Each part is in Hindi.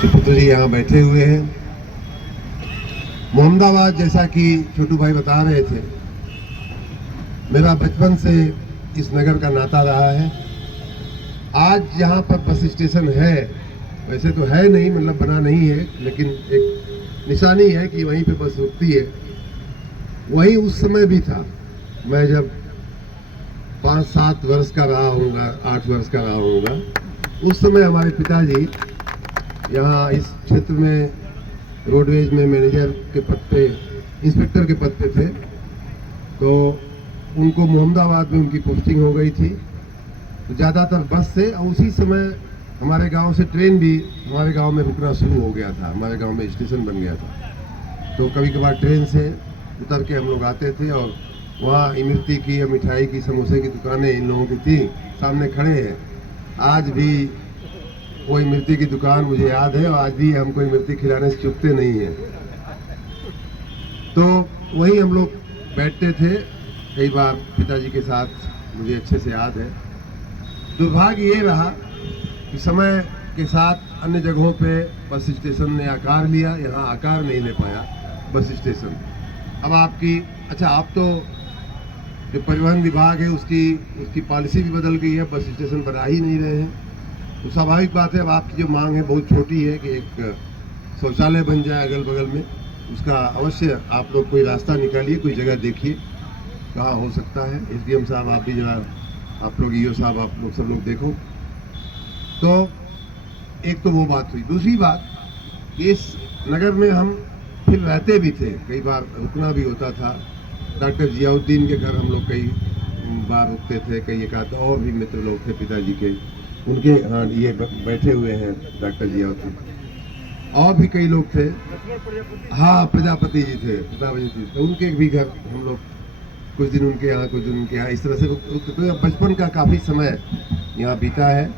सुपुत्र जी यहाँ बैठे हुए हैं। मोहम्मदाबाद, जैसा कि छोटू भाई बता रहे थे, मेरा बचपन से इस नगर का नाता रहा है। आज यहाँ पर बस स्टेशन है, वैसे तो है नहीं, मतलब बना नहीं है, लेकिन एक निशानी है कि वहीं पे बस रुकती है। वहीं उस समय भी था। मैं जब 5-7 वर्ष का रहा होऊंगा, 8 वर्ष का रहा होऊंगा, उस समय हमारे पिताजी यहाँ इस क्षेत्र में रोडवेज में मैनेजर के पद पे, इंस्पेक्टर के पद पे थे। तो उनको मोहम्मदाबाद में उनकी पोस्टिंग हो गई थी, तो ज़्यादातर बस से, और उसी समय हमारे गांव से ट्रेन भी हमारे गांव में रुकना शुरू हो गया था। हमारे गांव में स्टेशन बन गया था, तो कभी कभार ट्रेन से उतर के हम लोग आते थे। और वहाँ इमरती की या मिठाई की, समोसे की दुकानें इन लोगों की थी, सामने खड़े हैं। आज भी वो इमरती की दुकान मुझे याद है, और आज भी हमको इमरती खिलाने से चुकते नहीं हैं। तो वहीं हम लोग बैठते थे कई बार पिताजी के साथ, मुझे अच्छे से याद है। दुर्भाग्य ये रहा कि समय के साथ अन्य जगहों पे बस स्टेशन ने आकार लिया, यहाँ आकार नहीं ले पाया बस स्टेशन। अब आपकी, अच्छा, आप तो जो परिवहन विभाग है उसकी पॉलिसी भी बदल गई है, बस स्टेशन बना ही नहीं रहे हैं। तो स्वाभाविक बात है, अब आपकी जो मांग है बहुत छोटी है कि एक शौचालय बन जाए अगल बगल में। उसका अवश्य आप लोग कोई रास्ता निकालिए, कोई जगह देखिए कहाँ हो सकता है। एसडीएम साहब आप भी जरा, आप लोग ईओ साहब, आप लोग सब लोग देखो। तो एक तो वो बात हुई। दूसरी बात, इस नगर में हम फिर रहते भी थे, कई बार रुकना भी होता था। डॉक्टर जियाउद्दीन के घर हम लोग कई बार रुकते थे, कई एक आध और भी मित्र लोग थे पिताजी के, उनके, हाँ ये बैठे हुए हैं डॉक्टर जियाउद्दीन, और भी कई लोग थे। हाँ, प्रजापति जी थे, प्रजापति जी, तो उनके भी घर हम लोग कुछ दिन उनके यहाँ, कुछ दिन उनके यहाँ, इस तरह से तो बचपन का काफ़ी समय यहाँ बीता है।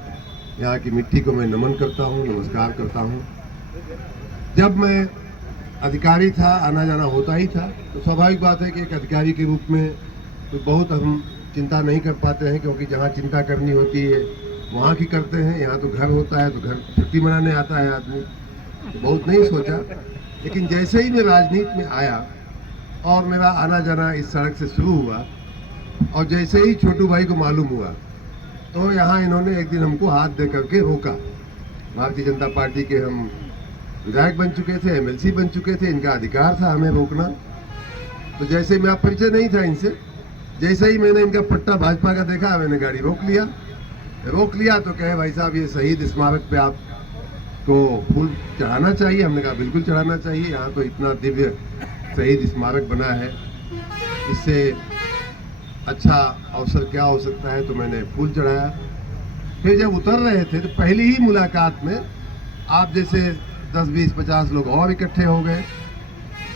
यहाँ की मिट्टी को मैं नमन करता हूँ, नमस्कार करता हूँ। जब मैं अधिकारी था, आना जाना होता ही था, तो स्वाभाविक बात है कि एक अधिकारी के रूप में तो बहुत हम चिंता नहीं कर पाते हैं, क्योंकि जहाँ चिंता करनी होती है वहाँ की करते हैं। यहाँ तो घर होता है, तो घर छुट्टी मनाने आता है आदमी, तो बहुत नहीं सोचा। लेकिन जैसे ही मैं राजनीति में आया और मेरा आना जाना इस सड़क से शुरू हुआ, और जैसे ही छोटू भाई को मालूम हुआ, तो यहाँ इन्होंने एक दिन हमको हाथ दे करके रोका। भारतीय जनता पार्टी के हम विधायक बन चुके थे, एमएलसी बन चुके थे, इनका अधिकार था हमें रोकना। तो जैसे मेरा परिचय नहीं था इनसे, जैसे ही मैंने इनका पट्टा भाजपा का देखा, मैंने गाड़ी रोक लिया। तो कहे, भाई साहब ये शहीद स्मारक पे आपको फूल चढ़ाना चाहिए। हमने कहा बिल्कुल चढ़ाना चाहिए, यहाँ तो इतना दिव्य शहीद स्मारक बना है, इससे अच्छा अवसर क्या हो सकता है। तो मैंने फूल चढ़ाया। फिर जब उतर रहे थे, तो पहली ही मुलाकात में आप जैसे 10-20-50 लोग और इकट्ठे हो गए।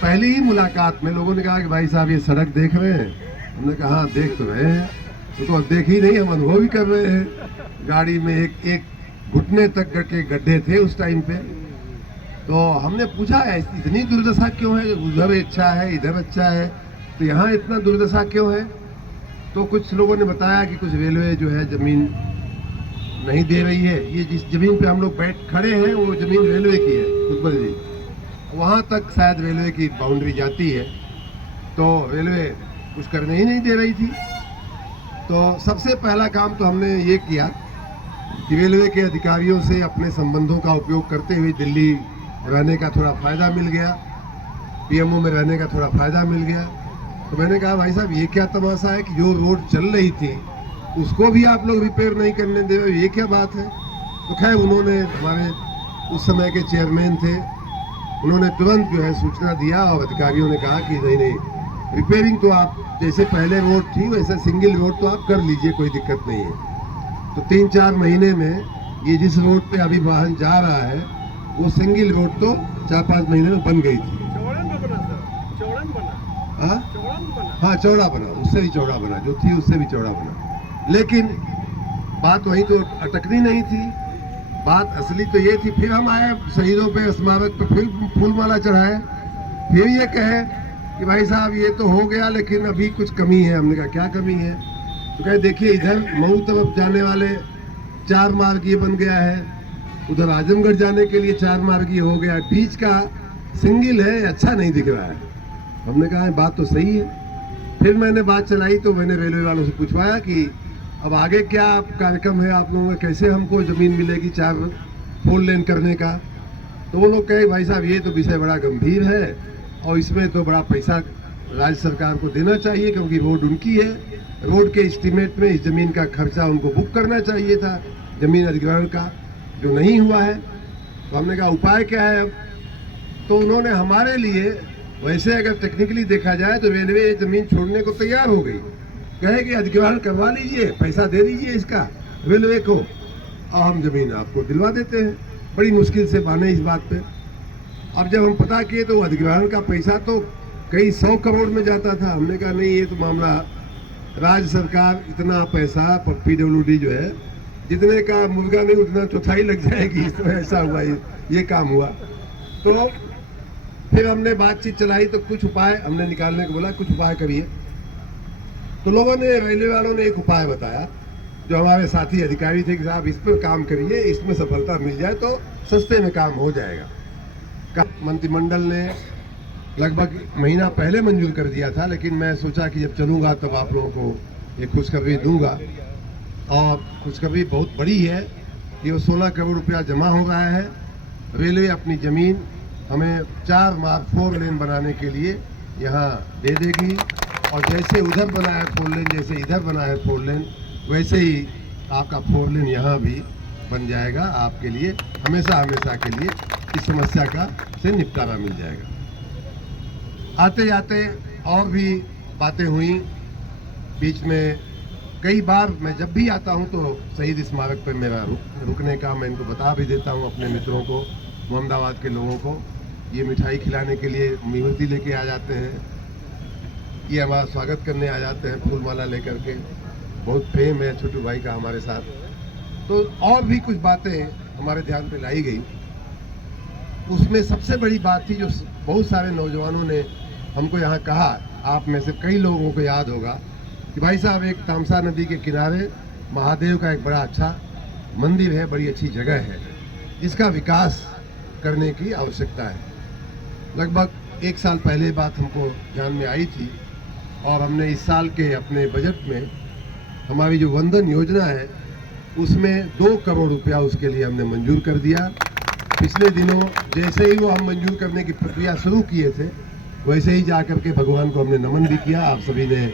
पहली ही मुलाकात में लोगों ने कहा कि भाई साहब ये सड़क देख रहे हैं? हमने कहा हाँ देख तो रहे हैं। तो देख ही नहीं, हम अनुभव भी कर रहे हैं। गाड़ी में एक घुटने तक के गड्ढे थे उस टाइम पे। तो हमने पूछा है इतनी दुर्दशा क्यों है? उधर अच्छा है, इधर अच्छा है, तो यहाँ इतना दुर्दशा क्यों है? तो कुछ लोगों ने बताया कि कुछ रेलवे जो है ज़मीन नहीं दे रही है। ये जिस ज़मीन पे हम लोग बैठ खड़े हैं वो ज़मीन रेलवे की है, कुतबल जी, वहाँ तक शायद रेलवे की बाउंड्री जाती है, तो रेलवे कुछ करने ही नहीं दे रही थी। तो सबसे पहला काम तो हमने ये किया कि रेलवे के अधिकारियों से अपने संबंधों का उपयोग करते हुए दिल्ली रहने का थोड़ा फ़ायदा मिल गया, पीएमओ में रहने का थोड़ा फ़ायदा मिल गया। तो मैंने कहा भाई साहब ये क्या तमाशा है कि जो रोड चल रही थी उसको भी आप लोग रिपेयर नहीं करने दे रहे, ये क्या बात है? तो खैर उन्होंने, हमारे उस समय के चेयरमैन थे, उन्होंने तुरंत जो है सूचना दिया, और अधिकारियों ने कहा कि नहीं, रिपेयरिंग तो आप जैसे पहले रोड थी वैसे सिंगल रोड तो आप कर लीजिए, कोई दिक्कत नहीं है। तो 3-4 महीने में ये जिस रोड पे अभी वाहन जा रहा है वो सिंगल रोड तो 4-5 महीने में बन गई थी। हाँ, चौड़ा बना, उससे भी चौड़ा बना, जो थी उससे भी चौड़ा बना। लेकिन बात वहीं तो अटकनी नहीं थी। बात असली तो ये थी, फिर हम आए शहीदों पे, स्मारक पे, फिर फूलमाला चढ़ाए। फिर ये कहे कि भाई साहब ये तो हो गया, लेकिन अभी कुछ कमी है। हमने कहा क्या कमी है? तो कहे देखिए इधर मऊ तरफ जाने वाले 4 मार्ग ये बन गया है, उधर आजमगढ़ जाने के लिए 4 मार्गी हो गया, बीच का सिंगल है, अच्छा नहीं दिख रहा है। हमने कहा बात तो सही है। फिर मैंने बात चलाई तो मैंने रेलवे वालों से पूछवाया कि अब आगे क्या कार्यक्रम है आप लोगों का, कैसे हमको ज़मीन मिलेगी 4 लेन करने का। तो वो लोग कहे भाई साहब ये तो विषय बड़ा गंभीर है और इसमें तो बड़ा पैसा राज्य सरकार को देना चाहिए, क्योंकि रोड उनकी है। रोड के एस्टीमेट में इस ज़मीन का खर्चा उनको बुक करना चाहिए था, ज़मीन अधिग्रहण का, जो नहीं हुआ है। तो हमने कहा उपाय क्या है अब। तो उन्होंने हमारे लिए, वैसे अगर टेक्निकली देखा जाए तो रेलवे ज़मीन छोड़ने को तैयार हो गई, कहे कि अधिग्रहण करवा लीजिए, पैसा दे दीजिए इसका रेलवे को और हम ज़मीन आपको दिलवा देते हैं। बड़ी मुश्किल से माने इस बात पे। अब जब हम पता किए तो अधिग्रहण का पैसा तो कई 100 करोड़ में जाता था। हमने कहा नहीं, ये तो मामला, राज्य सरकार इतना पैसा पर PWD जो है, जितने का मुर्गा नहीं उतना चौथाई लग जाएगी, इसमें ऐसा हुआ, ये काम हुआ। तो फिर हमने बातचीत चलाई तो कुछ उपाय हमने निकालने को बोला, कुछ उपाय करिए। तो लोगों ने, रेलवे वालों ने एक उपाय बताया, जो हमारे साथी अधिकारी थे कि साहब इस पर काम करिए, इसमें सफलता मिल जाए तो सस्ते में काम हो जाएगा। मंत्रिमंडल ने लगभग महीना पहले मंजूर कर दिया था, लेकिन मैं सोचा कि जब चलूँगा तब आप लोगों को एक खुशखबरी दूंगा। और खुशखबरी बहुत बड़ी है कि वो 16 करोड़ रुपया जमा हो रहा है। रेलवे अपनी ज़मीन हमें 4 लेन बनाने के लिए यहाँ दे देगी, और जैसे उधर बना है 4 लेन, जैसे इधर बना है 4 लेन, वैसे ही आपका 4 लेन यहाँ भी बन जाएगा। आपके लिए हमेशा हमेशा के लिए इस समस्या का से निपटारा मिल जाएगा। आते जाते और भी बातें हुई बीच में। कई बार मैं जब भी आता हूँ तो शहीद स्मारक पर मेरा रुकने का, मैं इनको बता भी देता हूँ अपने मित्रों को, मोहम्मदाबाद के लोगों को। ये मिठाई खिलाने के लिए मीमती लेके आ जाते हैं, ये हमारा स्वागत करने आ जाते हैं फूल माला लेकर के। बहुत प्रेम है छोटू भाई का हमारे साथ। तो और भी कुछ बातें हमारे ध्यान पे लाई गई। उसमें सबसे बड़ी बात थी जो बहुत सारे नौजवानों ने हमको यहाँ कहा, आप में से कई लोगों को याद होगा कि भाई साहब एक तामसा नदी के किनारे महादेव का एक बड़ा अच्छा मंदिर है, बड़ी अच्छी जगह है, इसका विकास करने की आवश्यकता है। लगभग 1 साल पहले बात हमको ध्यान में आई थी और हमने इस साल के अपने बजट में हमारी जो वंदन योजना है उसमें 2 करोड़ रुपया उसके लिए हमने मंजूर कर दिया। पिछले दिनों जैसे ही वो हम मंजूर करने की प्रक्रिया शुरू किए थे, वैसे ही जा कर के भगवान को हमने नमन भी किया। आप सभी ने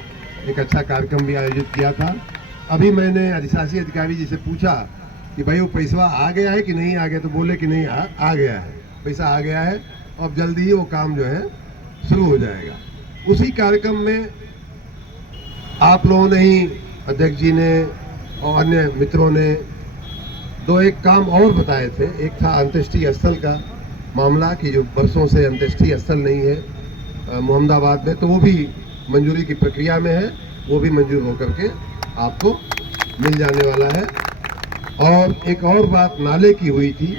एक अच्छा कार्यक्रम भी आयोजित किया था। अभी मैंने अधिशासी अधिकारी जी से पूछा कि भाई वो पैसा आ गया है कि नहीं आ गया, तो बोले कि नहीं आ गया है, पैसा आ गया है, अब जल्दी ही वो काम जो है शुरू हो जाएगा। उसी कार्यक्रम में आप लोगों ने ही, अध्यक्ष जी ने और अन्य मित्रों ने 2-1 काम और बताए थे। एक था अंत्येष्टि स्थल का मामला कि जो बरसों से अंत्येष्टि स्थल नहीं है मोहम्मदाबाद में, तो वो भी मंजूरी की प्रक्रिया में है, वो भी मंजूर होकर के आपको मिल जाने वाला है। और एक और बात नाले की हुई थी,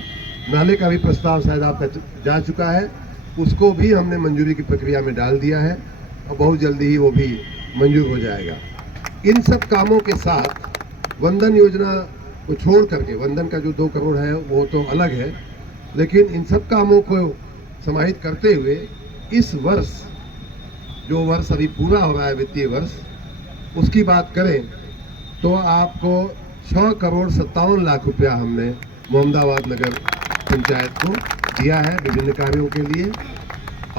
नाले का भी प्रस्ताव शायद आपका जा चुका है, उसको भी हमने मंजूरी की प्रक्रिया में डाल दिया है और बहुत जल्दी ही वो भी मंजूर हो जाएगा। इन सब कामों के साथ वंदन योजना को छोड़ करके, वंदन का जो 2 करोड़ है वो तो अलग है, लेकिन इन सब कामों को समाहित करते हुए इस वर्ष, जो वर्ष अभी पूरा हो रहा है वित्तीय वर्ष, उसकी बात करें तो आपको 6 करोड़ 57 लाख रुपया हमने मोहम्मदाबाद नगर पंचायत को दिया है विभिन्न कार्यों के लिए।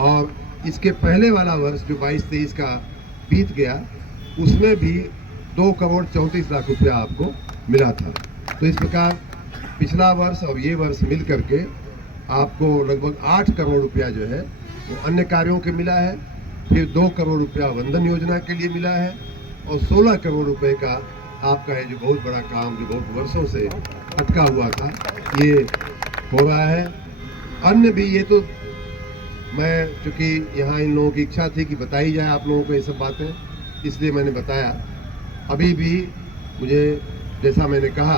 और इसके पहले वाला वर्ष जो 22-23 का बीत गया, उसमें भी 2 करोड़ 34 लाख रुपया आपको मिला था। तो इस प्रकार पिछला वर्ष और ये वर्ष मिल करके आपको लगभग 8 करोड़ रुपया जो है वो अन्य कार्यों के मिला है। फिर 2 करोड़ रुपया वंदन योजना के लिए मिला है और 16 करोड़ रुपए का आपका है जो बहुत बड़ा काम, जो बहुत वर्षों से अटका हुआ था, ये हो रहा है। अन्य भी, ये तो मैं, चूँकि यहाँ इन लोगों की इच्छा थी कि बताई जाए आप लोगों को ये सब बातें, इसलिए मैंने बताया। अभी भी मुझे, जैसा मैंने कहा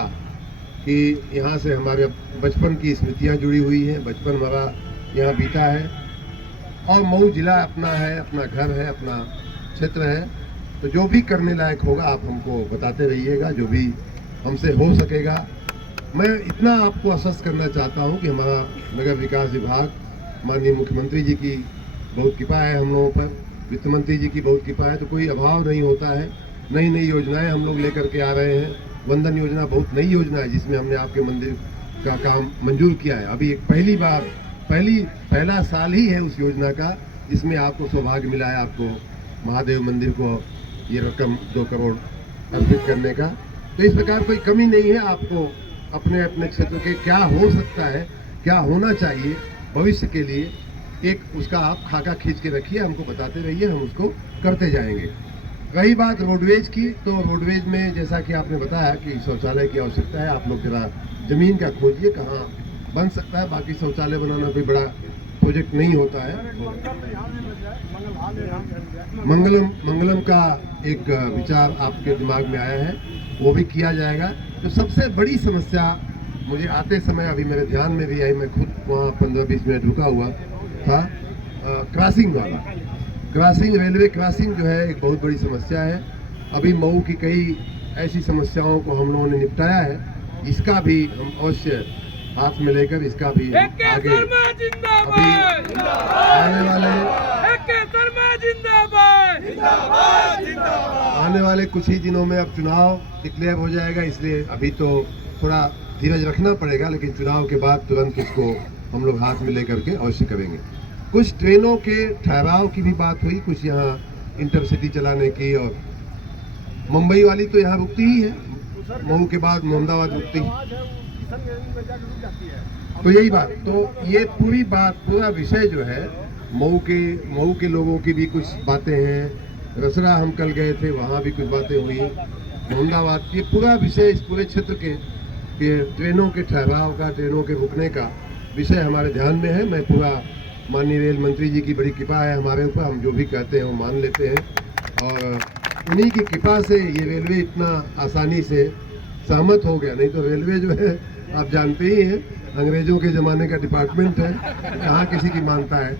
कि यहाँ से हमारे बचपन की स्मृतियाँ जुड़ी हुई हैं, बचपन हमारा यहाँ बीता है और मऊ जिला अपना है, अपना घर है, अपना क्षेत्र है। तो जो भी करने लायक होगा आप हमको बताते रहिएगा, जो भी हमसे हो सकेगा मैं इतना आपको आश्वस्त करना चाहता हूं कि हमारा नगर विकास विभाग, माननीय मुख्यमंत्री जी की बहुत कृपा है हम लोगों पर, वित्त मंत्री जी की बहुत कृपा है, तो कोई अभाव नहीं होता है। नई नई योजनाएं हम लोग लेकर के आ रहे हैं। वंदन योजना बहुत नई योजना है जिसमें हमने आपके मंदिर का काम मंजूर किया है। अभी एक पहला साल ही है उस योजना का, जिसमें आपको सौभाग्य मिला है आपको महादेव मंदिर को ये रकम 2 करोड़ अर्पित करने का। तो इस प्रकार कोई कमी नहीं है। आपको अपने अपने क्षेत्र के क्या हो सकता है, क्या होना चाहिए भविष्य के लिए, एक उसका आप खाका खींच के रखिए, हमको बताते रहिए, हम उसको करते जाएंगे। रही बात रोडवेज की, तो रोडवेज में जैसा कि आपने बताया कि शौचालय की आवश्यकता है। आप लोग जरा जमीन का खोजिए कहाँ बन सकता है। बाकी शौचालय बनाना कोई बड़ा प्रोजेक्ट नहीं होता है। मंगलम का एक विचार आपके दिमाग में आया है, वो भी किया जाएगा। तो सबसे बड़ी समस्या मुझे आते समय अभी मेरे ध्यान में भी आई, मैं खुद वहाँ 15-20 मिनट रुका हुआ था, क्रॉसिंग वाला। क्रॉसिंग, रेलवे क्रॉसिंग जो है एक बहुत बड़ी समस्या है। अभी मऊ की कई ऐसी समस्याओं को हम लोगों ने निपटाया है, इसका भी हम अवश्य हाथ में लेकर इसका भी आगे अभी आने वाले कुछ ही दिनों में अब चुनाव डिक्लेयर हो जाएगा, इसलिए अभी तो थोड़ा धीरज रखना पड़ेगा, लेकिन चुनाव के बाद तुरंत इसको हम लोग हाथ में लेकर के अवश्य करेंगे। कुछ ट्रेनों के ठहराव की भी बात हुई, कुछ यहाँ इंटरसिटी चलाने की, और मुंबई वाली तो यहाँ रुकती ही है, मऊ के बाद मोहम्मदाबाद रुकती है। तो यही बात, तो ये पूरा विषय जो है मऊ के लोगों की भी कुछ बातें हैं। रसरा हम कल गए थे, वहाँ भी कुछ बातें हुई। मोहम्मदाबाद ये पूरा विषय, इस पूरे क्षेत्र के ट्रेनों के ठहराव का, ट्रेनों के रुकने का विषय हमारे ध्यान में है। मैं पूरा माननीय रेल मंत्री जी की बड़ी कृपा है हमारे ऊपर, हम जो भी कहते हैं वो मान लेते हैं, और उन्हीं की कृपा से ये रेलवे इतना आसानी से सहमत हो गया। नहीं तो रेलवे जो है आप जानते ही हैं, अंग्रेजों के ज़माने का डिपार्टमेंट है, कहाँ किसी की मानता है।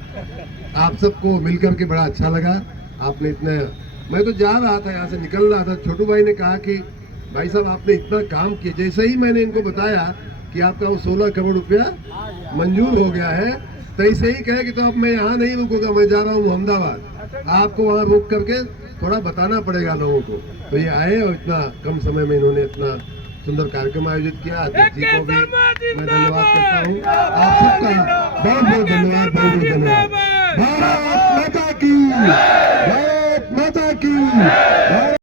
आप सबको मिलकर के बड़ा अच्छा लगा। आपने इतना, मैं तो जा रहा था, यहाँ से निकल रहा था, छोटू भाई ने कहा कि भाई साहब आपने इतना काम किया। जैसे ही मैंने इनको बताया कि आपका वो 16 करोड़ रुपया मंजूर हो गया है, तैसे ही कहे कि तो अब मैं यहाँ नहीं रुकूंगा, मैं जा रहा हूँ मोहम्मदाबाद। आपको वहाँ रुक करके थोड़ा बताना पड़ेगा लोगों को। तो ये आए और इतना कम समय में इन्होंने इतना सुंदर कार्यक्रम आयोजित किया। अध्यक्ष जी को भी मैं धन्यवाद करता हूँ। आप सबका बहुत बहुत धन्यवाद, बहुत बहुत धन्यवाद। भारत माता की, भारत माता की।